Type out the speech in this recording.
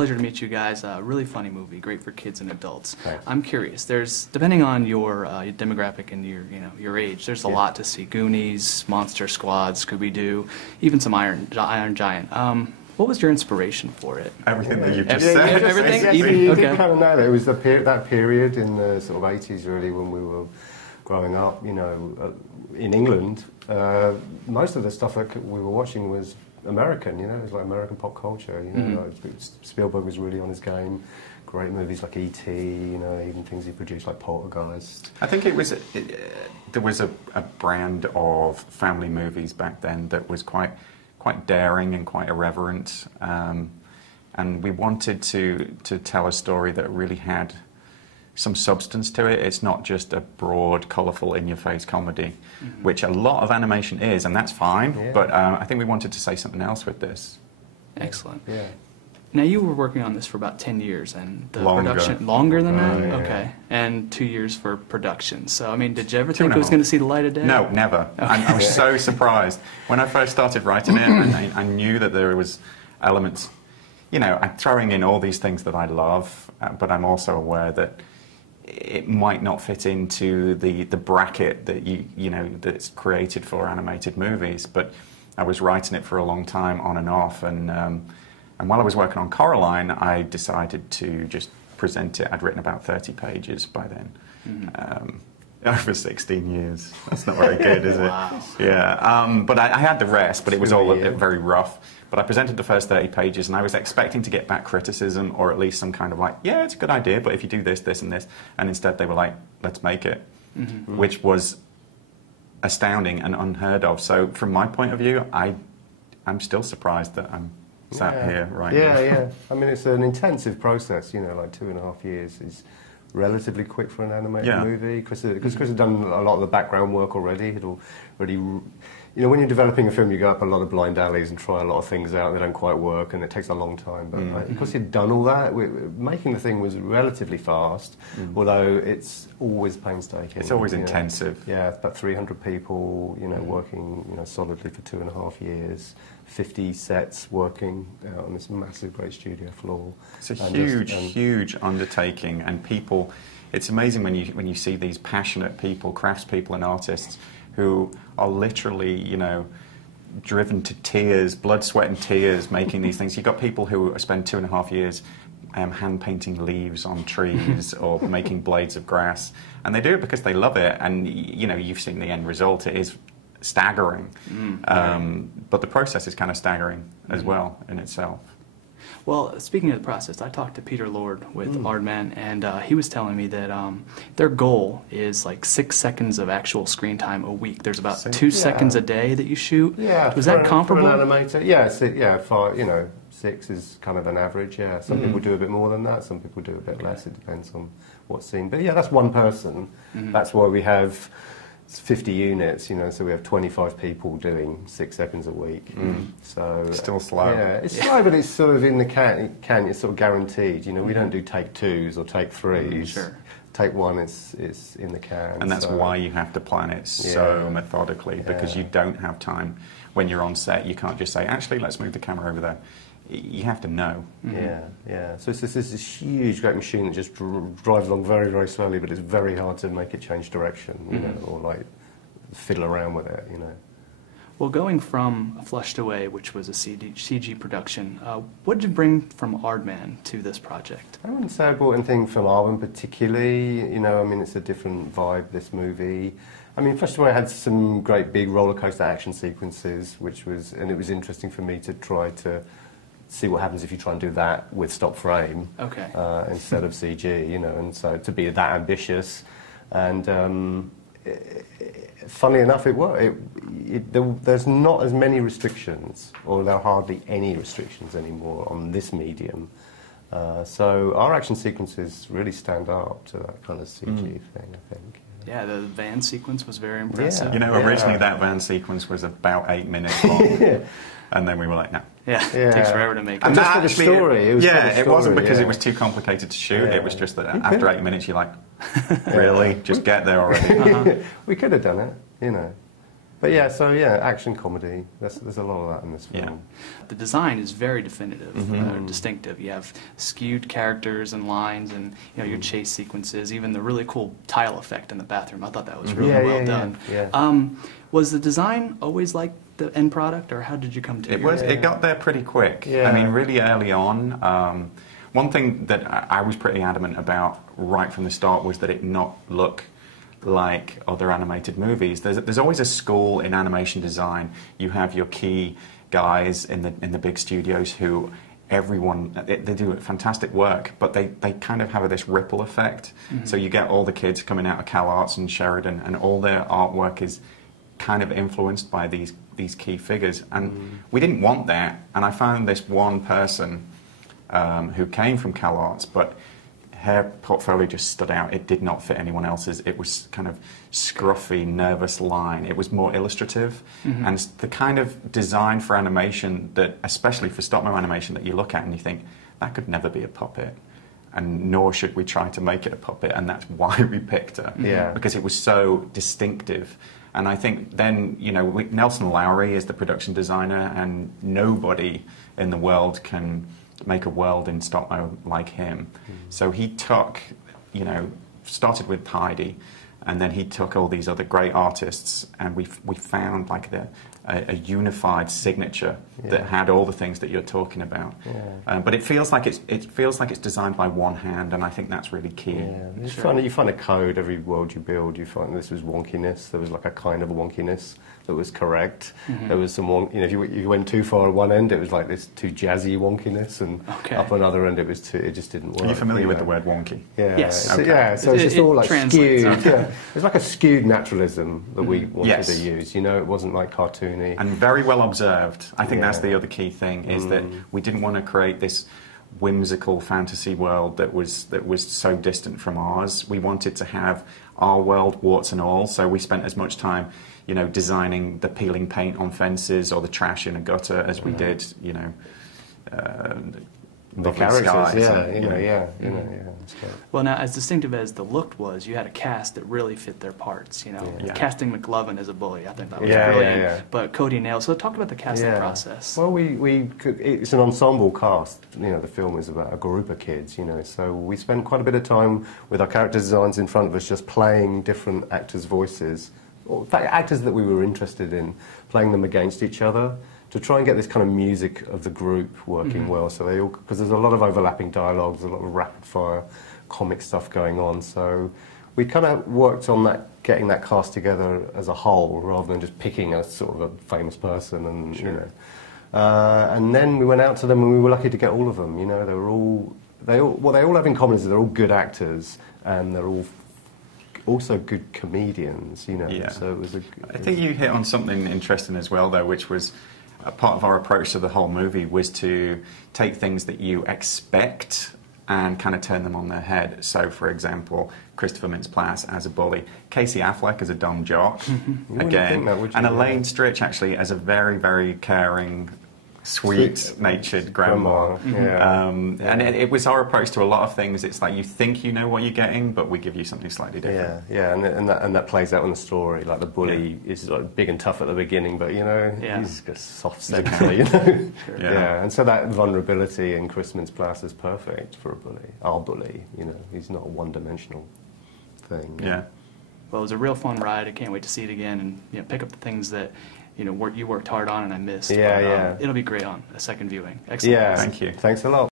Pleasure to meet you guys. Really funny movie, great for kids and adults. Thanks. I'm curious. There's, depending on your demographic and your age, there's a lot to see. Goonies, Monster Squad, Scooby-Doo, even some Iron Giant. What was your inspiration for it? Everything that you've just said. Everything? Yes, Even, you okay. did kind of know that. It was that period in the sort of 80s, really, when we were growing up, you know, in England. Most of the stuff that we were watching was American, you know, it was like American pop culture, you know, like Spielberg was really on his game. Great movies like E.T., you know, even things he produced like Poltergeist. I think there was a brand of family movies back then that was quite daring and quite irreverent, and we wanted to tell a story that really had some substance to it. It's not just a broad, colourful, in-your-face comedy, which a lot of animation is, and that's fine, but I think we wanted to say something else with this. Excellent. Yeah. Now, you were working on this for about 10 years, and the Longer. production... Longer than that? Yeah. Okay. And 2 years for production. So, I mean, did you ever 2.5. think it was going to see the light of day? No, never. Okay. I was so surprised. When I first started writing it, and I knew that there was elements... You know, I'm throwing in all these things that I love, but I'm also aware that it might not fit into the bracket that you know that's created for animated movies. But I was writing it for a long time, on and off, and while I was working on Coraline, I decided to just present it. I'd written about 30 pages by then. Over 16 years. That's not very good, is it? Wow. Yeah. But I had the rest, but it was all very rough. But I presented the first 30 pages, and I was expecting to get back criticism, or at least some kind of like, yeah, it's a good idea, but if you do this, this, and this. And instead they were like, let's make it, which was astounding and unheard of. So from my point of view, I'm still surprised that I'm sat here right now. Yeah. I mean, it's an intensive process, you know, like 2.5 years is relatively quick for an animated movie. Chris had done a lot of the background work already. He'd already... You know, when you're developing a film, you go up a lot of blind alleys and try a lot of things out, and they don't quite work, and it takes a long time. But because he'd done all that, making the thing was relatively fast, although it's always painstaking. It's always intensive. Yeah, about 300 people, you know, working, you know, solidly for 2.5 years, 50 sets working on this massive, great studio floor. It's a huge undertaking, and people. It's amazing when you see these passionate people, craftspeople, and artists who are literally, you know, driven to tears, blood, sweat and tears, making these things. You've got people who spend 2.5 years hand painting leaves on trees or making blades of grass, and they do it because they love it, and, you know, you've seen the end result. It is staggering, but the process is kind of staggering as well in itself. Well, speaking of the process, I talked to Peter Lord with Aardman, and he was telling me that their goal is like 6 seconds of actual screen time a week. There's about 2 seconds a day that you shoot. Yeah, was that comparable? For an animator, yeah, 5, you know, 6 is kind of an average. Yeah, some people do a bit more than that. Some people do a bit less. It depends on what scene. But yeah, that's one person. That's why we have 50 units, you know, so we have 25 people doing 6 seconds a week. So still slow. Yeah, it's slow, but it's sort of in the can. It's sort of guaranteed. You know, we don't do take 2s or take 3s. Sure. Take 1, it's in the can. And that's why you have to plan it so methodically, because you don't have time when you're on set. You can't just say, actually, let's move the camera over there. You have to know. Yeah. So it's this huge, great machine that just drives along very, very slowly, but it's very hard to make it change direction, you know, or like fiddle around with it, you know. Well, going from Flushed Away, which was a CG production, what did you bring from Aardman to this project? I wouldn't say I brought anything from Aardman particularly. You know, I mean, it's a different vibe, this movie. I mean, Flushed Away had some great big roller coaster action sequences, and it was interesting for me to try to see what happens if you try and do that with stop frame instead of CG, you know, and so to be that ambitious. And funnily enough, it worked. There's not as many restrictions, or there are hardly any restrictions anymore on this medium. So our action sequences really stand up to that kind of CG thing, I think. Yeah, the van sequence was very impressive. Yeah. You know, originally that van sequence was about 8 minutes long. And then we were like, no. Yeah, it takes forever to make it. And just for the story. It wasn't because it was too complicated to shoot. It was just that after 8 minutes, you're like, really? Just get there already. We could have done it, you know. But yeah, so yeah, action comedy. There's a lot of that in this film. Yeah. The design is very definitive, distinctive. You have skewed characters and lines, and your chase sequences, even the really cool tile effect in the bathroom. I thought that was really well done. Yeah. Was the design always like the end product, or how did you come to it? It got there pretty quick. Yeah. I mean, really early on. One thing that I was pretty adamant about right from the start was that it not look like other animated movies. There's always a school in animation design. You have your key guys in the big studios who they do fantastic work, but they kind of have this ripple effect. So you get all the kids coming out of Cal Arts and Sheridan, and all their artwork is kind of influenced by these key figures. And we didn't want that. And I found this one person who came from Cal Arts, but her portfolio just stood out. It did not fit anyone else's. It was kind of scruffy, nervous line. It was more illustrative. And the kind of design for animation that, especially for stop-mo animation, that you look at and you think, that could never be a puppet. And nor should we try to make it a puppet. And that's why we picked her. Yeah. Because it was so distinctive. And I think then, Nelson Lowry is the production designer, and nobody in the world can make a world in stop-mo like him. So he took, started with Heidi, and then he took all these other great artists, and we found like a unified signature that had all the things that you're talking about. But it feels like it's designed by one hand, and I think that's really key. Yeah. You find a code every world you build. You find this was wonkiness. There was like a kind of a wonkiness that was correct. There was some if you went too far at one end, it was like this too jazzy wonkiness, and up another end it just didn't work. Are you familiar with the word wonky? Yeah. Yes. So, yeah. So it's just all like skewed. Okay. It's like a skewed naturalism that we wanted to use. It wasn't like cartoony. And very well observed. I think that's the other key thing, is that we didn't want to create this whimsical fantasy world that was so distant from ours. We wanted to have our world, warts and all, so we spent as much time designing the peeling paint on fences or the trash in a gutter as we did the characters, Well, now, as distinctive as the look was, you had a cast that really fit their parts. Casting McLovin as a bully, I think that was brilliant. But Cody Nail. So talk about the casting process. Well, it's an ensemble cast. The film is about a group of kids. So we spend quite a bit of time with our character designs in front of us, just playing different actors' voices, or in fact, actors that we were interested in, playing them against each other, to try and get this kind of music of the group working well. So because there's a lot of overlapping dialogues, a lot of rapid fire comic stuff going on. So we kind of worked on that, getting that cast together as a whole, rather than just picking a sort of a famous person. And and then we went out to them, and we were lucky to get all of them. They all have in common is they're all good actors, and they're all also good comedians. So it was I think you hit on something interesting as well, though, which was a part of our approach to the whole movie was to take things that you expect and kind of turn them on their head. So, for example, Christopher Mintz-Plasse as a bully, Casey Affleck as a dumb jock, again, and Elaine Stritch actually as a very, very caring, sweet-natured grandma. And it was our approach to a lot of things. It's like you think you know what you're getting, but we give you something slightly different. And that plays out in the story. Like the bully is like big and tough at the beginning, but he's got soft center. And so that vulnerability in Chris Mintz-Plasse is perfect for a bully. Our bully, he's not a one-dimensional thing. Well, it was a real fun ride. I can't wait to see it again and pick up the things that you worked hard on and I missed. It'll be great on a second viewing. Excellent. Thank you. Thanks a lot.